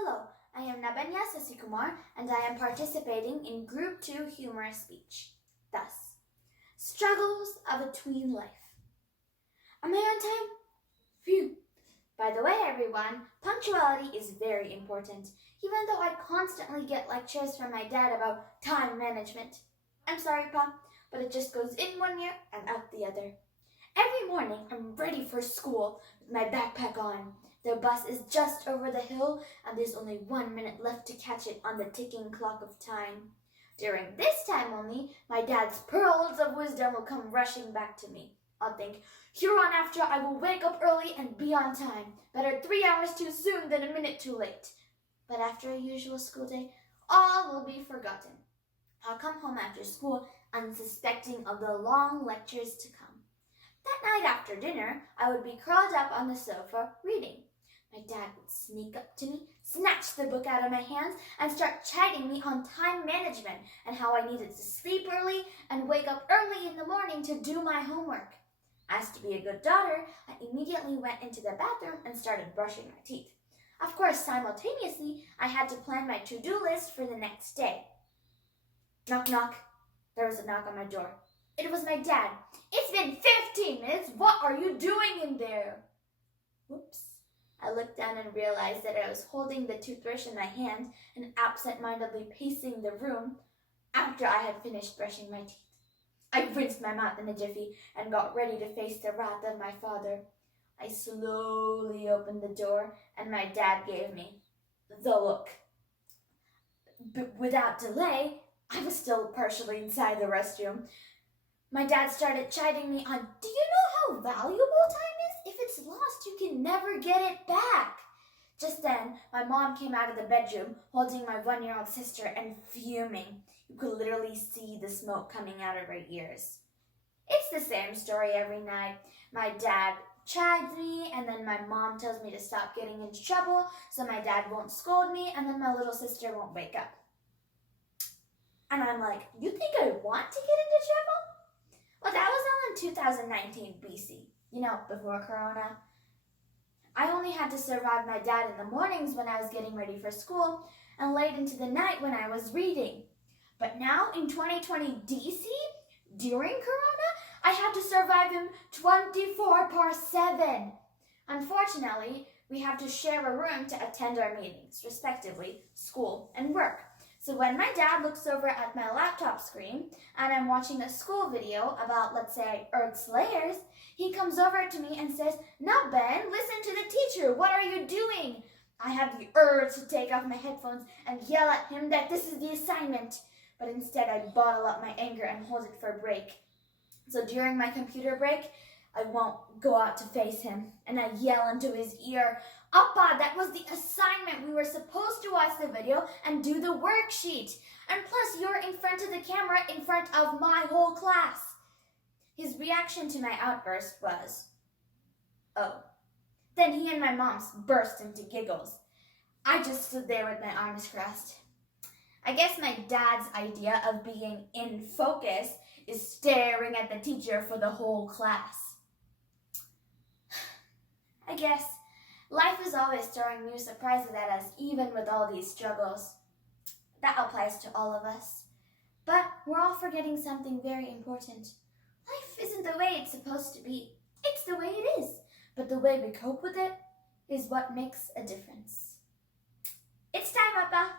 Hello, I am Nabhanya Sasikumar and I am participating in Group 2 Humorous Speech. Thus, struggles of a tween life. Am I on time? Phew. By the way, everyone, punctuality is very important, even though I constantly get lectures from my dad about time management. I'm sorry, Pa, but it just goes in one ear and out the other. Every morning, I'm ready for school with my backpack on. The bus is just over the hill, and there's only 1 minute left to catch it on the ticking clock of time. During this time only, my dad's pearls of wisdom will come rushing back to me. I'll think, hereafter I will wake up early and be on time. Better 3 hours too soon than a minute too late. But after a usual school day, all will be forgotten. I'll come home after school unsuspecting of the long lectures to come. That night after dinner, I would be curled up on the sofa reading. My dad would sneak up to me, snatch the book out of my hands, and start chiding me on time management and how I needed to sleep early and wake up early in the morning to do my homework. As to be a good daughter, I immediately went into the bathroom and started brushing my teeth. Of course, simultaneously, I had to plan my to-do list for the next day. Knock, knock. There was a knock on my door. It was my dad. It's been 15 minutes. What are you doing in there? Whoops. I looked down and realized that I was holding the toothbrush in my hand and absent-mindedly pacing the room after I had finished brushing my teeth. I rinsed my mouth in a jiffy and got ready to face the wrath of my father. I slowly opened the door and my dad gave me the look. But without delay, I was still partially inside the restroom. My dad started chiding me on, do you know how valuable time is? If it's lost, you can never get it back. Just then, my mom came out of the bedroom holding my 1-year-old sister and fuming. You could literally see the smoke coming out of her ears. It's the same story every night. My dad chides me, and then my mom tells me to stop getting into trouble, so my dad won't scold me, and then my little sister won't wake up. And I'm like, you think I want to get into trouble? Well, that was all in 2019 BC, before Corona. I only had to survive my dad in the mornings when I was getting ready for school and late into the night when I was reading. But now in 2020 DC, during Corona, I had to survive him 24/7. Unfortunately, we have to share a room to attend our meetings, respectively, school and work. So when my dad looks over at my laptop screen and I'm watching a school video about, let's say, Earth's layers, he comes over to me and says, "Now, Ben, listen to the teacher. What are you doing?" I have the urge to take off my headphones and yell at him that this is the assignment. But instead, I bottle up my anger and hold it for a break. So during my computer break, I won't go out to face him, and I yell into his ear, "Appa, that was the assignment. We were supposed to watch the video and do the worksheet. And plus, you're in front of the camera in front of my whole class." His reaction to my outburst was, "Oh." Then he and my mom burst into giggles. I just stood there with my arms crossed. I guess my dad's idea of being in focus is staring at the teacher for the whole class. I guess life is always throwing new surprises at us, even with all these struggles. That applies to all of us. But we're all forgetting something very important. Life isn't the way it's supposed to be. It's the way it is. But the way we cope with it is what makes a difference. It's time, Appa.